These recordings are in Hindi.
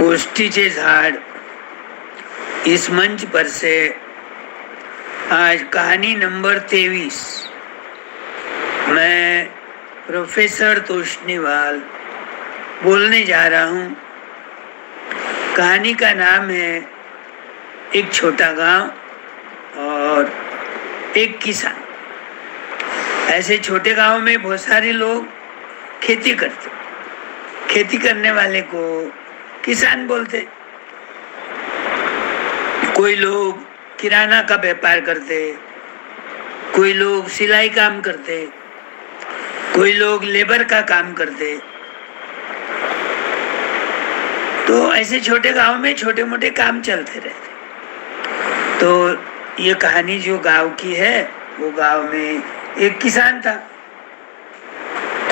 गोष्टीचे झाड इस मंच पर से आज कहानी नंबर 23 मैं प्रोफेसर तोष्णीवाल बोलने जा रहा हूँ। कहानी का नाम है एक छोटा गांव और एक किसान। ऐसे छोटे गांव में बहुत सारे लोग खेती करते, खेती करने वाले को किसान बोलते। कोई लोग किराना का व्यापार करते, कोई लोग सिलाई काम करते, कोई लोग लेबर का काम करते। तो ऐसे छोटे गांव में छोटे मोटे काम चलते रहते। तो ये कहानी जो गांव की है, वो गांव में एक किसान था।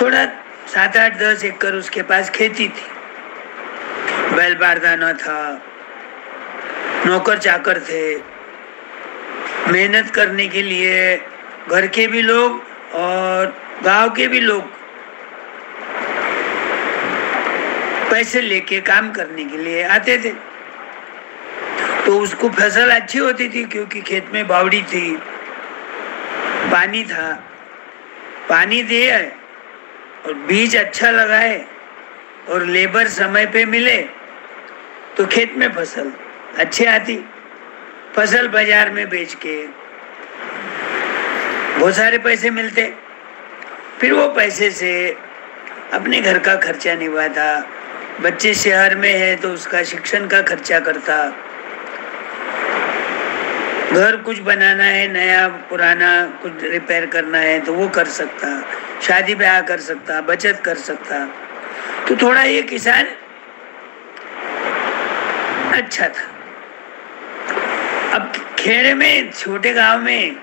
थोड़ा 7-8-10 एकड़ उसके पास खेती थी। बैल बारदाना था, नौकर चाकर थे। मेहनत करने के लिए घर के भी लोग और गांव के भी लोग पैसे लेके काम करने के लिए आते थे। तो उसको फसल अच्छी होती थी क्योंकि खेत में बावड़ी थी, पानी था। पानी दिए और बीज अच्छा लगाए और लेबर समय पे मिले तो खेत में फसल अच्छी आती। फसल बाजार में बेच के बहुत सारे पैसे मिलते। फिर वो पैसे से अपने घर का खर्चा निभाता। बच्चे शहर में है तो उसका शिक्षण का खर्चा करता। घर कुछ बनाना है, नया पुराना कुछ रिपेयर करना है तो वो कर सकता। शादी ब्याह कर सकता, बचत कर सकता। तो थोड़ा ये किसान अच्छा था। अब खेड़े में, छोटे गांव में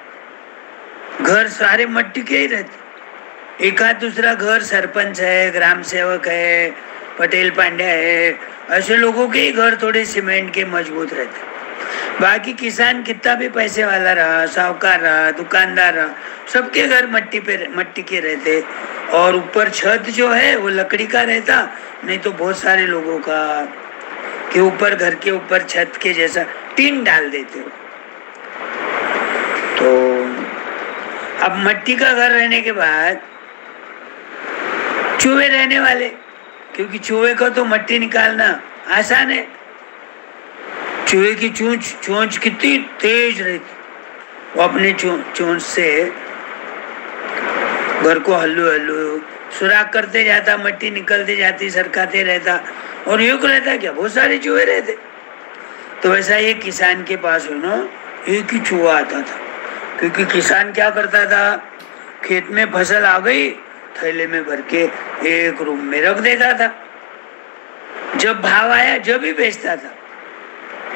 घर सारे मट्टी के ही रहते। एक आध दूसरा घर सरपंच है, ग्राम सेवक है, पटेल पांड्या है, ऐसे लोगों के ही घर थोड़े सीमेंट के मजबूत रहते। बाकी किसान कितना भी पैसे वाला रहा, साहूकार रहा, दुकानदार रहा, सबके घर मट्टी के रहते। और ऊपर छत जो है वो लकड़ी का रहता, नहीं तो बहुत सारे लोगों का कि ऊपर घर के ऊपर छत के जैसा टीन डाल देते हो। तो अब मट्टी का घर रहने के बाद चूहे रहने वाले, क्योंकि चूहे को तो मट्टी निकालना आसान है। चूहे की चोंच कितनी तेज रहती, वो अपने चोंच से घर को हल्लू हल्लू सुराख करते जाता, मट्टी निकलते जाती, सरकाते रहता और यूं रहता क्या, बहुत सारे चूहे रहते। तो वैसा ये किसान के पास है ना, एक ही चूहा आता था। क्योंकि किसान क्या करता था, खेत में फसल आ गई थैले में भर के एक रूम में रख देता था। जब भाव आया जब ही बेचता था।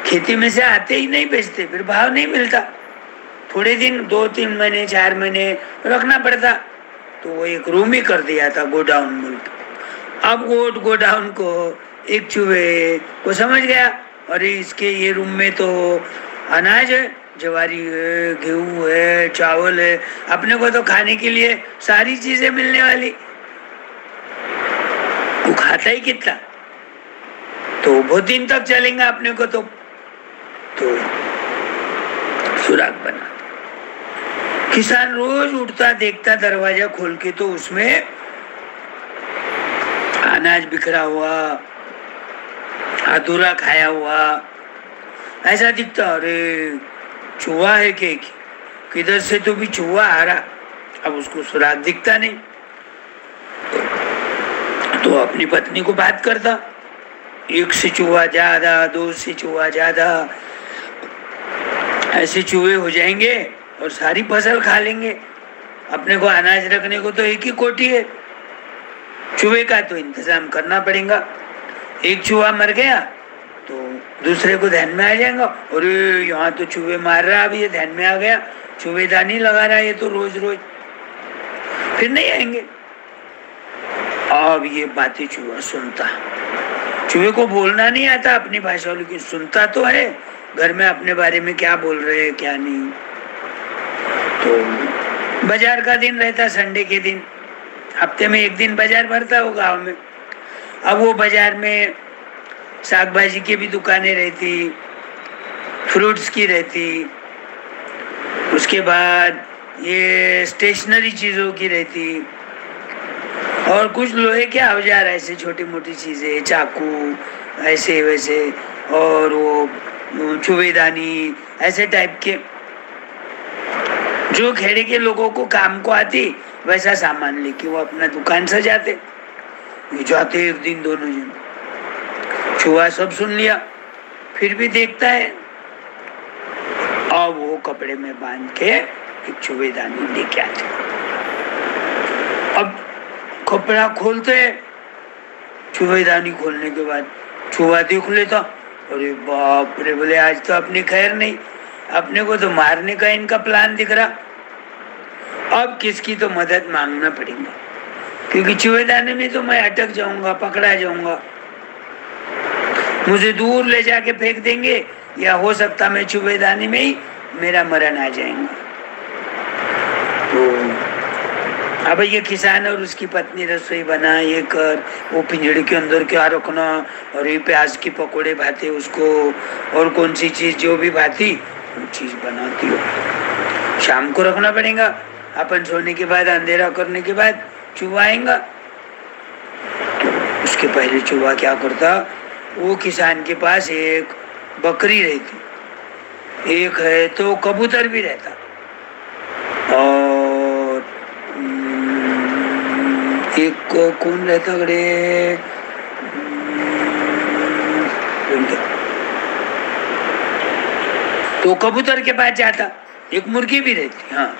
खेती में से आते ही नहीं बेचते, फिर भाव नहीं मिलता। थोड़े दिन 2-3 महीने 4 महीने रखना पड़ता। तो वो एक रूम ही कर दिया था, गोडाउन बोल के। अब गोडाउन को एक चूहे को समझ गया, अरे इसके ये रूम में तो अनाज है, ज्वारी है, गेहूं है, चावल है, अपने को तो खाने के लिए सारी चीजें मिलने वाली। वो खाता ही कितना, तो बहुत दिन तक चलेगा अपने को। तो सुराग बना। किसान रोज उठता, देखता दरवाजा खोल के तो उसमें अनाज बिखरा हुआ, अधूरा खाया हुआ ऐसा दिखता। अरे चूहा है के किधर से तो भी चूहा आ रहा। अब उसको सुराग दिखता नहीं, तो अपनी पत्नी को बात करता, एक से चूहा ज्यादा, 2 से चूहा ज्यादा, ऐसे चूहे हो जाएंगे और सारी फसल खा लेंगे। अपने को अनाज रखने को तो एक ही कोठी है, चूहे का तो इंतजाम करना पड़ेगा। एक चूहा मर गया तो दूसरे को ध्यान में आ जाएगा, और यहाँ तो चूहे मार रहा, अभी ये ध्यान में आ गया, चूहेदानी लगा रहा है ये तो रोज रोज, फिर नहीं आएंगे। अब ये बातें चूहा सुनता। चूहे को बोलना नहीं आता अपनी भाषा, लेकिन सुनता तो है घर में अपने बारे में क्या बोल रहे हैं क्या नहीं। तो बाजार का दिन रहता, संडे के दिन, हफ्ते में एक दिन बाजार भरता हो गांव में। अब वो बाजार में साग भाजी की भी दुकानें रहती, फ्रूट्स की रहती, उसके बाद ये स्टेशनरी चीज़ों की रहती, और कुछ लोहे के औजार ऐसे छोटी मोटी चीज़ें, चाकू ऐसे वैसे, और वो चुवेदानी ऐसे टाइप के, जो खेड़े के लोगों को काम को आती वैसा सामान लेके वो अपना दुकान सजाते। ये जाते एक दिन दोनों जन, छुआ सब सुन लिया, फिर भी देखता है, और वो कपड़े में बांध के एक चुवेदानी लेके आते। अब कपड़ा खोलते, चुवेदानी खोलने के बाद छुआ देख लेता, अरे बाप रे, बोले आज तो अपनी खैर नहीं, अपने को तो मारने का इनका प्लान दिख रहा। अब किसकी तो मदद मांगना पड़ेगा, क्योंकि चुवेदानी में तो मैं अटक जाऊंगा, पकड़ा जाऊंगा, मुझे दूर ले जाके फेंक देंगे, या हो सकता मैं चुवेदानी में ही मेरा मरण आ जाएगा। तो अब ये किसान और उसकी पत्नी रसोई बना, ये कर, वो पिंजड़े के अंदर क्या रखना, और ये प्याज की पकोड़े भाते उसको, और कौन सी चीज जो भी भाती वो चीज बनाती हो, शाम को रखना पड़ेगा। अपन सोने के बाद, अंधेरा करने के बाद चूहा आएगा। तो उसके पहले चूहा क्या करता, वो किसान के पास एक बकरी रहती, एक है तो कबूतर भी रहता, और एक कौन रहता गड़े, तो कबूतर के पास जाता, एक मुर्गी भी रहती। हाँ,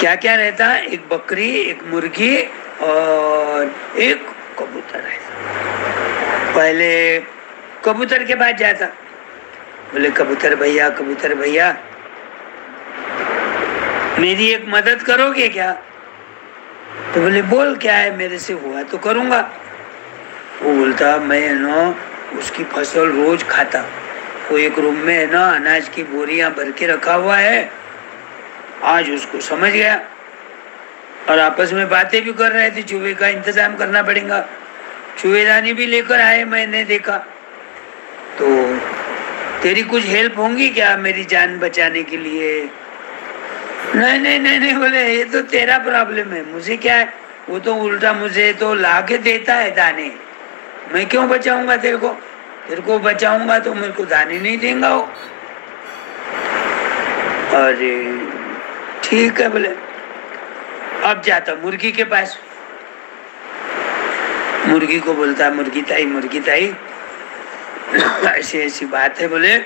क्या क्या रहता, एक बकरी, एक मुर्गी और एक कबूतर रहता। पहले कबूतर के पास जाता, बोले कबूतर भैया, कबूतर भैया मेरी एक मदद करोगे क्या? तो बोले बोल, क्या है, मेरे से हुआ तो करूंगा। वो बोलता, मैं ना उसकी फसल रोज खाता, वो एक रूम में है ना अनाज की बोरियां भर के रखा हुआ है, आज उसको समझ गया, और आपस में बातें भी कर रहे थे, चूहे का इंतजाम करना पड़ेगा, चूहेदानी भी लेकर आए, मैंने देखा। तो तेरी कुछ हेल्प होंगी क्या मेरी जान बचाने के लिए? नहीं नहीं नहीं नहीं, बोले ये तो तेरा प्रॉब्लम है, मुझे क्या है, वो तो उल्टा मुझे तो ला के देता है दाने, मैं क्यों बचाऊंगा तेरे को, तेरे को बचाऊंगा तो मेरे को दाने नहीं देगा वो। अरे ठीक है, बोले अब जाता मुर्गी के पास, मुर्गी को बोलता, मुर्गी ताई, मुर्गी ताई ऐसी ऐसी बात है, बोले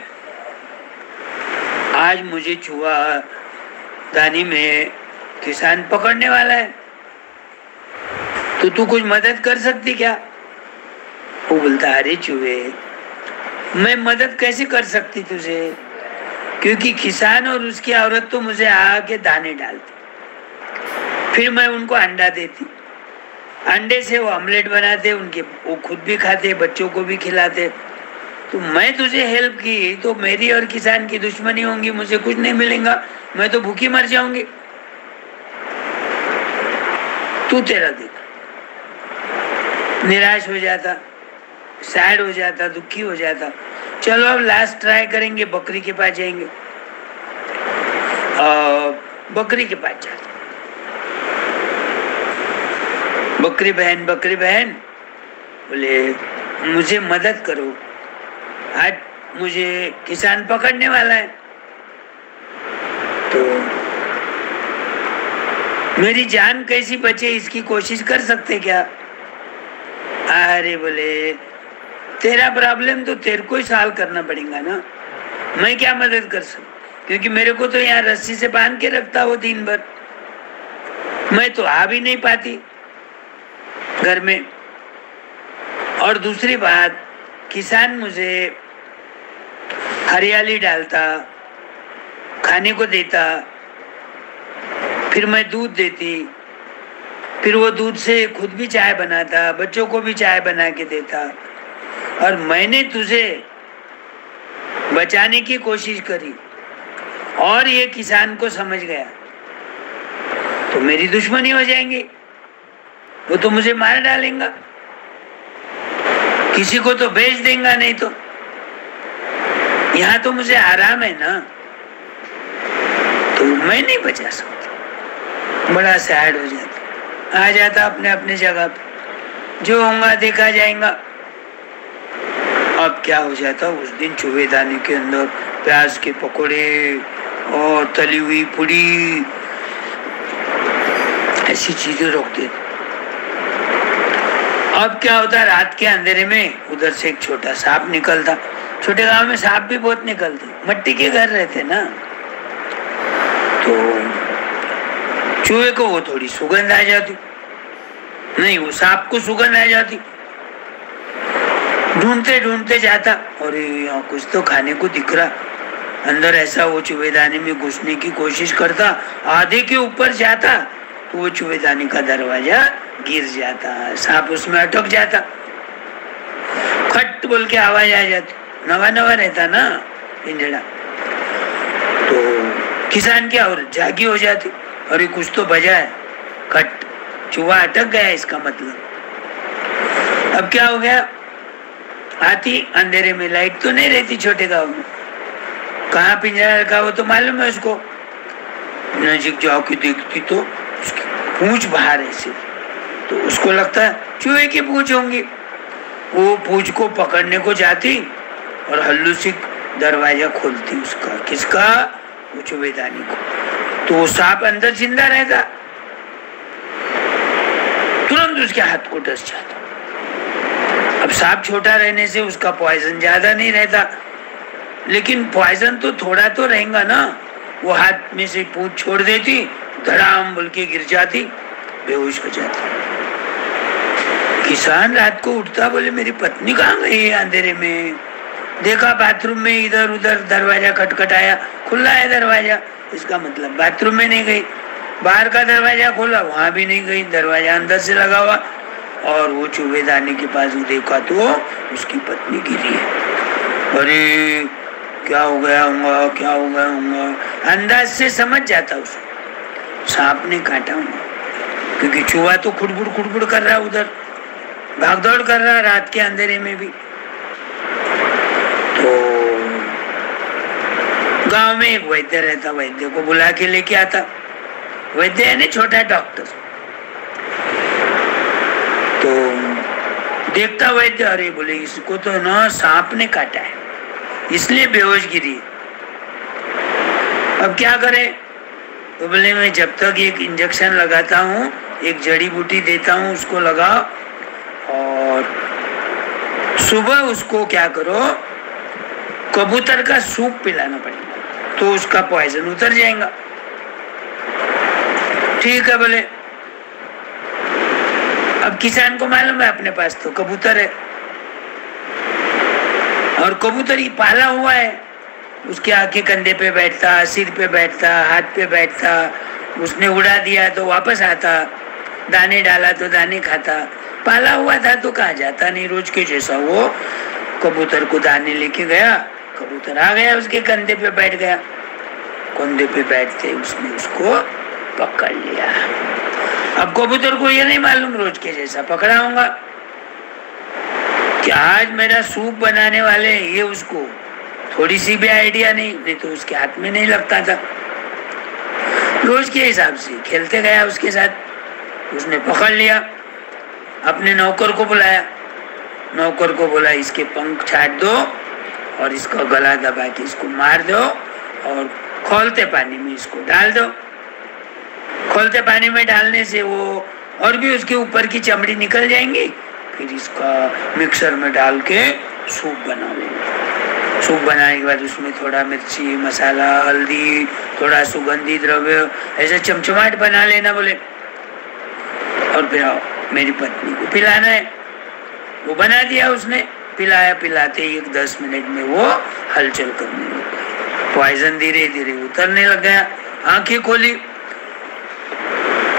आज मुझे चूहा दानी में किसान पकड़ने वाला है, तो तू कुछ मदद कर सकती क्या? वो बोलता, अरे चूहे, मैं मदद कैसे कर सकती तुझे, क्योंकि किसान और उसकी औरत तो मुझे आके दाने डालती, फिर मैं उनको अंडा देती, अंडे से वो ऑमलेट बनाते, उनके वो खुद भी खाते, बच्चों को भी खिलाते, तो मैं तुझे हेल्प की तो मेरी और किसान की दुश्मनी होंगी, मुझे कुछ नहीं मिलेगा, मैं तो भूखी मर जाऊंगी। तू तेरा देख, निराश हो जाता, सैड हो जाता, दुखी हो जाता, चलो अब लास्ट ट्राई करेंगे, बकरी के पास जाएंगे। बकरी के पास जाते, बकरी बहन बोले मुझे मदद करो, आज मुझे किसान पकड़ने वाला है, तो मेरी जान कैसी बचे इसकी कोशिश कर सकते क्या? अरे बोले तेरा प्रॉब्लम तो तेरे को ही सॉल्व करना पड़ेगा ना, मैं क्या मदद कर सकता, क्योंकि मेरे को तो यहाँ रस्सी से बांध के रखता हो दिन भर, मैं तो आ भी नहीं पाती घर में। और दूसरी बात, किसान मुझे हरियाली डालता, खाने को देता, फिर मैं दूध देती, फिर वो दूध से खुद भी चाय बनाता, बच्चों को भी चाय बना के देता, और मैंने तुझे बचाने की कोशिश करी और ये किसान को समझ गया तो मेरी दुश्मनी हो जाएंगी, वो तो मुझे मार डालेगा, किसी को तो बेच देगा, नहीं तो यहाँ तो मुझे आराम है ना, तो मैं नहीं बचा सकता। बड़ा सैड हो जाता, आ जाता अपने अपने जगह पे, जो होगा देखा जाएगा। अब क्या हो जाता, उस दिन चुवेदानी के अंदर प्याज के पकोड़े और तली हुई पूड़ी ऐसी चीजें रख देते। अब क्या होता, रात के अंधेरे में उधर से एक छोटा सांप निकलता। छोटे गांव में सांप भी बहुत निकलते, मट्टी के घर रहते ना, तो चूहे को वो थोड़ी सुगंध आ जाती, नहीं वो सांप को सुगंध आ जाती। ढूंढते ढूंढते जाता, और यहाँ कुछ तो खाने को दिख रहा। अंदर ऐसा वो चुवेदानी में घुसने की कोशिश करता, आधे के ऊपर जाता तो वो चुवेदानी का दरवाजा गिर जाता, सांप उसमें अटक जाता, खट बोल के आवाज आ जाती। नवा नवा रहता ना पिंजड़ा, तो किसान क्या और जागी हो जाती, अरे कुछ तो बजा है, खट चूहा अटक गया इसका मतलब। अब क्या हो गया, आती अंधेरे में, लाइट तो नहीं रहती छोटे गांव में, कहाँ पिंजरा रखा वो तो मालूम है उसको। नजीक जाओ के देखती तो उसकी पूंछ बाहर ऐसे, तो उसको लगता है चूहे की पूंछ होंगी। वो पूंछ को पकड़ने को जाती और हल्लू से दरवाजा खोलती उसका, किसका, वो चुवेदानी को, तो वो सांप अंदर जिंदा रहता, तुरंत उसके हाथ को डस जाता। अब सांप छोटा रहने से उसका पॉइजन ज्यादा नहीं रहता, लेकिन पॉइजन तो थोड़ा तो रहेगा ना। वो हाथ में से पूंछ छोड़ देती, धड़ाम बोल के गिर जाती, बेहोश हो जाती। किसान रात को उठता, बोले मेरी पत्नी कहाँ गई है अंधेरे में। देखा बाथरूम में इधर उधर, दरवाजा खटखटाया, खुला है दरवाजा, इसका मतलब बाथरूम में नहीं गई। बाहर का दरवाजा खोला, वहां भी नहीं गई, दरवाजा अंदर से लगा हुआ। और वो चुवेदानी के पास देखा तो उसकी पत्नी गिरी है। अरे क्या हो गया होगा, क्या हो गया होगा, अंदाज से समझ जाता उसको सांप ने काटा होगा, क्योंकि चूहा तो खुड़बुड़ कर रहा, उधर भागदौड़ कर रहा रात के अंधेरे में भी। तो गांव में एक वैद्य रहता, वैद्य को बुला के लेके आता। वैद्य है ना छोटा डॉक्टर। तो देखता वैद्य, अरे बोले इसको तो ना सांप ने काटा है, इसलिए बेहोश गिरी। अब क्या करे, तो बोले मैं जब तक एक इंजेक्शन लगाता हूँ, एक जड़ी बूटी देता हूँ उसको लगाओ, और सुबह उसको क्या करो, कबूतर का सूप पिलाना पड़ेगा, तो उसका पॉइजन उतर जाएगा। ठीक है बोले। अब किसान को मालूम है अपने पास तो कबूतर है, और कबूतर ही पाला हुआ है, उसके आके कंधे पे बैठता, सिर पे बैठता, हाथ पे बैठता, उसने उड़ा दिया तो वापस आता, दाने डाला तो दाने खाता, पाला हुआ था तो कहाँ जाता नहीं, रोज के जैसा वो कबूतर को दाने लेके गया, कबूतर आ गया उसके कंधे पे बैठ गया। कंधे पे बैठते उसने उसको पकड़ लिया। अब कबूतर को ये नहीं मालूम रोज के जैसा पकड़ा होगा कि आज मेरा सूप बनाने वाले हैं, ये उसको थोड़ी सी भी आइडिया नहीं तो उसके हाथ में नहीं लगता था। रोज के हिसाब से खेलते गया उसके साथ, उसने पकड़ लिया, अपने नौकर को बुलाया, नौकर को बोला इसके पंख छाट दो और इसका गला दबा के इसको मार दो और खौलते पानी में इसको डाल दो। खौलते पानी में डालने से वो और भी उसके ऊपर की चमड़ी निकल जाएंगी, फिर इसका मिक्सर में डाल के सूप बना लेंगे। सूप बनाने के बाद उसमें थोड़ा मिर्ची, मसाला, हल्दी, थोड़ा सुगंधी द्रव्य, ऐसे चमचमाट बना लेना बोले, और फिर आओ मेरी पत्नी को पिलाना है। वो बना दिया उसने, पिलाया, पिलाते ही 10 मिनट में वो हलचल करने लग गया, पॉइजन धीरे धीरे उतरने लग गया। आंखें खोली,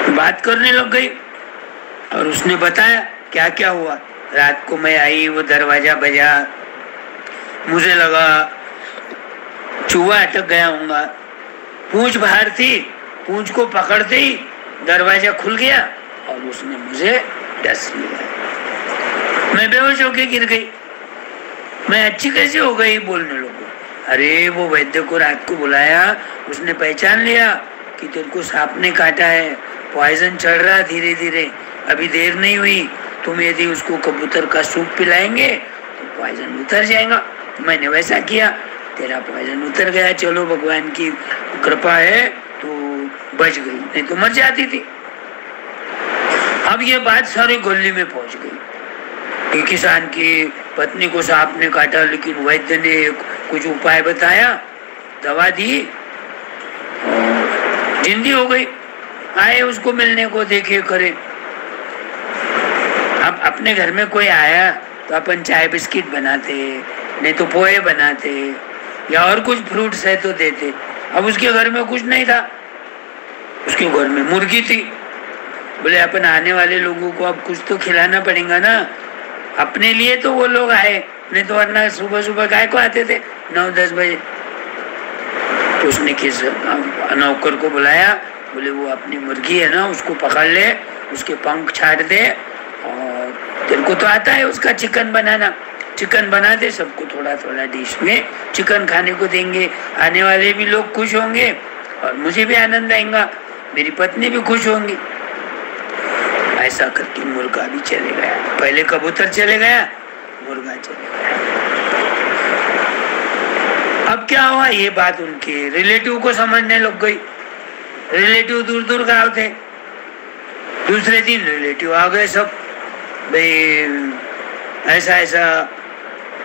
बात करने लग गई, और उसने बताया क्या क्या हुआ। रात को मैं आई, वो दरवाजा बजा, मुझे लगा चूहा अटक गया होगा, पूंछ बाहर थी, पूंछ को पकड़ते ही दरवाजा खुल गया और उसने मुझे डस लिया। मैं बेहोश होके गिर गई, मैं अच्छी कैसे हो गई बोलने लोगों। अरे वो वैद्य को रात को बुलाया, उसने पहचान लिया कि तेरे को सांप ने काटा है, पॉइजन चढ़ रहा धीरे धीरे, अभी देर नहीं हुई, तुम यदि उसको कबूतर का सूप पिलाएंगे तो पॉइजन उतर जाएगा। मैंने वैसा किया, तेरा पॉइजन उतर गया, चलो भगवान की कृपा है तो बच गई, नहीं तो मर जाती थी। अब ये बात सारे गली में पहुंच गई कि किसान की पत्नी को सांप ने काटा, लेकिन वैद्य ने कुछ उपाय बताया, दवा दी, जिंदी हो गई। आए उसको मिलने को, देखे करे। अब अपने घर में कोई आया तो अपन चाय बिस्किट बनाते, नहीं तो पोहे बनाते, या और कुछ फ्रूट्स है तो देते। अब उसके घर में कुछ नहीं था, उसके घर में मुर्गी थी। बोले अपन आने वाले लोगों को अब कुछ तो खिलाना पड़ेगा ना, अपने लिए तो वो लोग आए, नहीं तो वरना सुबह सुबह गाय को आते थे 9-10 बजे। तो उसने किस नौकर को बुलाया, बोले वो अपनी मुर्गी है ना, उसको पकड़ ले, उसके पंख छाट दे, और तेरे को तो आता है उसका चिकन बनाना, चिकन बना दे, सबको थोड़ा थोड़ा डिश में चिकन खाने को देंगे, आने वाले भी लोग खुश होंगे और मुझे भी आनंद आएगा, मेरी पत्नी भी खुश होंगी। ऐसा करके मुर्गा भी चले गया, पहले कबूतर चले गया, मुर्गा चले गया। अब क्या हुआ, ये बात उनके रिलेटिव को समझने लग गई। रिलेटिव दूर दूर गाँव थे। दूसरे दिन रिलेटिव आ गए सब, भाई ऐसा ऐसा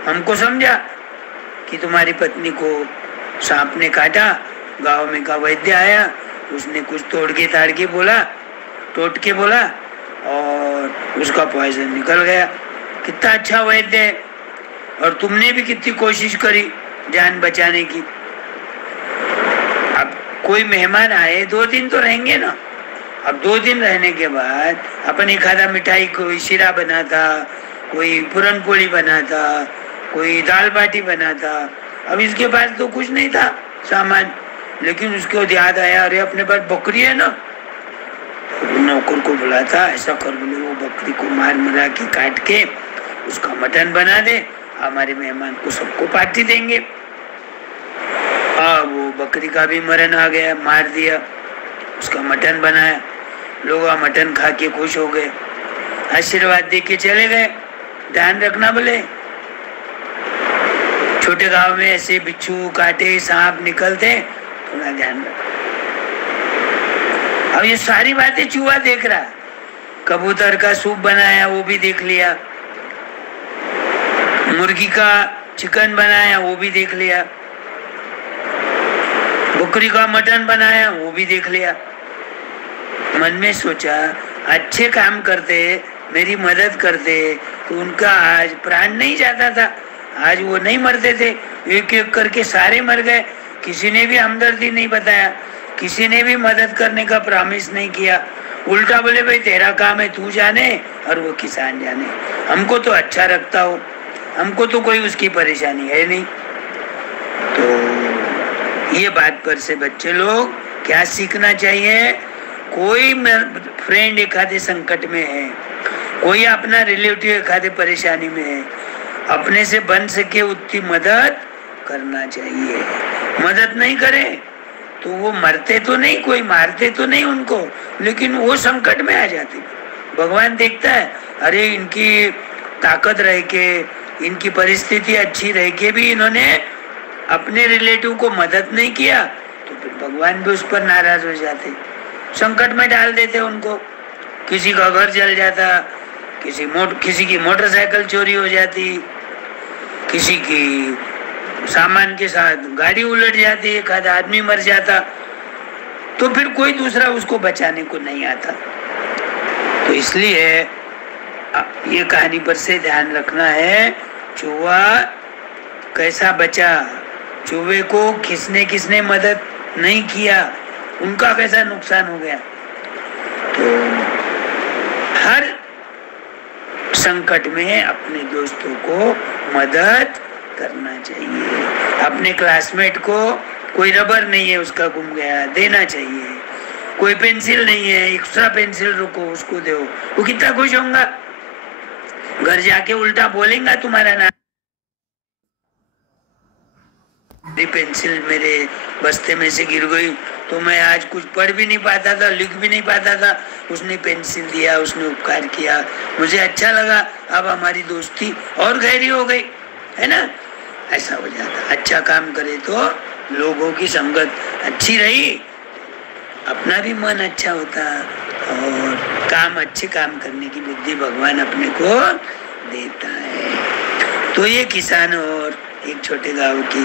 हमको समझा कि तुम्हारी पत्नी को सांप ने काटा, गांव में का वैद्य आया, उसने कुछ तोड़ के बोला, टोट के बोला, और उसका पॉइजन निकल गया। कितना अच्छा वैद्य है, और तुमने भी कितनी कोशिश करी जान बचाने की। अब कोई मेहमान आए, 2 दिन तो रहेंगे ना, अब 2 दिन रहने के बाद अपन एक आधा मिठाई, कोई शीरा बनाता, कोई पूरन पोली बनाता, कोई दाल बाटी बनाता। अब इसके पास तो कुछ नहीं था सामान, लेकिन उसको याद आया, अरे अपने पास बकरी है ना, नौकर को बुलाता, ऐसा कर बोले वो बकरी को मार मिला के काट के उसका मटन बना दे, हमारे मेहमान को सबको पार्टी देंगे। वो बकरी का भी मरण आ गया, मार दिया, उसका मटन बनाया, लोग मटन खा के खुश हो गए, आशीर्वाद दे के चले गए। ध्यान रखना बोले, छोटे गांव में ऐसे बिच्छू काटे, सांप निकलते, थोड़ा ध्यान रखना। अब ये सारी बातें चूहा देख रहा, कबूतर का सूप बनाया वो भी देख लिया, मुर्गी का चिकन बनाया वो भी देख लिया, बकरी का मटन बनाया वो भी देख लिया। मन में सोचा, अच्छे काम करते, मेरी मदद करते तो उनका आज प्राण नहीं जाता था, आज वो नहीं मरते थे। एक एक करके सारे मर गए, किसी ने भी हमदर्दी नहीं बताया, किसी ने भी मदद करने का प्रॉमिस नहीं किया। उल्टा बोले भाई तेरा काम है, तू जाने और वो किसान जाने, हमको तो अच्छा रखता हो, हमको तो कोई उसकी परेशानी है नहीं। तो ये बात पर से बच्चे लोग क्या सीखना चाहिए, कोई फ्रेंड एक आधे संकट में है, कोई अपना रिलेटिव एक आधे परेशानी में है, अपने से बन सके उतनी मदद करना चाहिए। मदद नहीं करे तो वो मरते तो नहीं, कोई मारते तो नहीं उनको, लेकिन वो संकट में आ जाते। भगवान देखता है, अरे इनकी ताकत रह के, इनकी परिस्थिति अच्छी रह के भी इन्होंने अपने रिलेटिव को मदद नहीं किया, तो फिर भगवान भी उस पर नाराज हो जाते, संकट में डाल देते उनको। किसी का घर जल जाता, किसी की मोटरसाइकिल चोरी हो जाती, किसी की सामान के साथ गाड़ी उलट जाती, एक आधा आदमी मर जाता, तो फिर कोई दूसरा उसको बचाने को नहीं आता। तो इसलिए ये कहानी पर से ध्यान रखना है, चूहा कैसा बचा, चूहे को किसने मदद नहीं किया, उनका कैसा नुकसान हो गया। तो हर संकट में अपने दोस्तों को मदद करना चाहिए। अपने क्लासमेट को कोई रबर नहीं है उसका गुम गया, देना चाहिए। कोई पेंसिल नहीं है, एक्स्ट्रा पेंसिल रुको उसको दो, वो कितना खुश होगा। घर जाके उल्टा बोलेगा तुम्हारा नाम। मेरी पेंसिल मेरे बस्ते में से गिर गई तो मैं आज कुछ पढ़ भी नहीं पाता था, लिख भी नहीं पाता था। उसने पेंसिल दिया, उसने उपकार किया, मुझे अच्छा लगा। अब हमारी दोस्ती और गहरी हो गई, है ना। ऐसा हो जाता। अच्छा काम करे तो लोगों की संगत अच्छी रही, अपना भी मन अच्छा होता और अच्छे काम करने की बुद्धि भगवान अपने को देता है। तो ये किसान और एक छोटे गांव की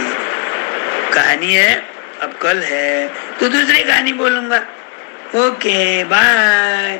कहानी है। अब कल है तो दूसरी कहानी बोलूंगा। Okay bye.